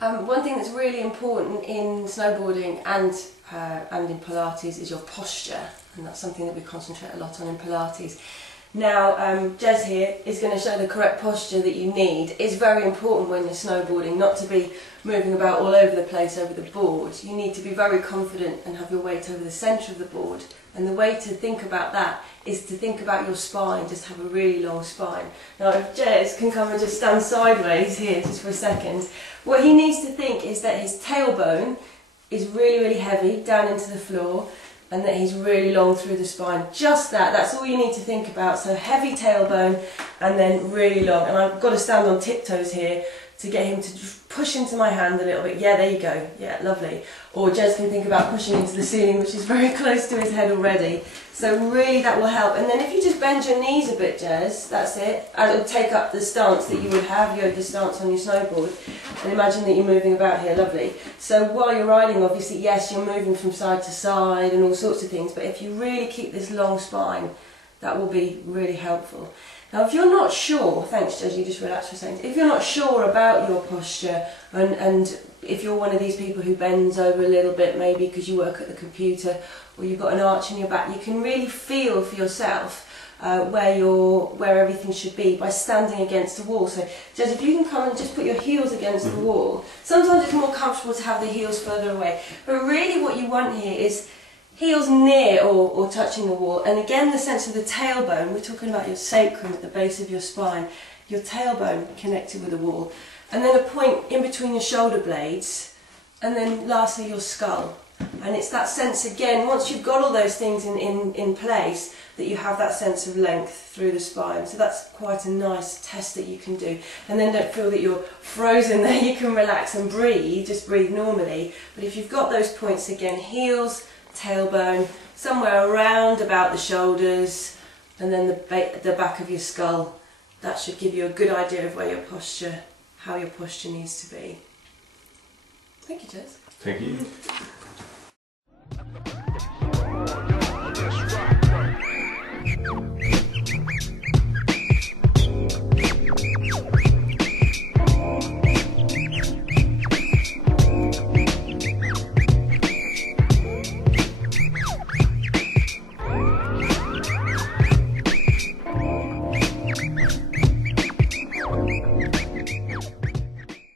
One thing that's really important in snowboarding and in Pilates is your posture, and that's something that we concentrate a lot on in Pilates. Now, Jez here is going to show the correct posture that you need. It's very important when you're snowboarding not to be moving about all over the place over the board. You need to be very confident and have your weight over the centre of the board. And the way to think about that is to think about your spine, just have a really long spine. Now if Jez can come and just stand sideways here just for a second, what he needs to think is that his tailbone is really, really heavy down into the floor, and that he's really long through the spine. Just that, that's all you need to think about. So heavy tailbone and then really long. And I've got to stand on tiptoes here to get him to push into my hand a little bit. Yeah, there you go. Yeah, lovely. Or Jez can think about pushing into the ceiling, which is very close to his head already. So really that will help. And then if you just bend your knees a bit, Jez, that's it. And it'll take up the stance that you would have, yoga stance on your snowboard. And imagine that you're moving about here, lovely. So while you're riding, obviously, yes, you're moving from side to side and all sorts of things, but if you really keep this long spine, that will be really helpful. Now if you're not sure, thanks Jez, you just relax for a second, if you're not sure about your posture and if you're one of these people who bends over a little bit, maybe because you work at the computer or you've got an arch in your back, you can really feel for yourself where everything should be by standing against the wall. So Jez, if you can come and just put your heels against the wall. Sometimes it's more comfortable to have the heels further away, but really what you want here is heels near or touching the wall, and again the sense of the tailbone. We're talking about your sacrum at the base of your spine, your tailbone connected with the wall, and then a point in between your shoulder blades, and then lastly your skull. And it's that sense again, once you've got all those things in place, that you have that sense of length through the spine. So that's quite a nice test that you can do. And then don't feel that you're frozen there, you can relax and breathe, just breathe normally. But if you've got those points again, heels, tailbone, somewhere around about the shoulders, and then the back of your skull, that should give you a good idea of where your posture, how your posture needs to be. Thank you, Jez. Thank you.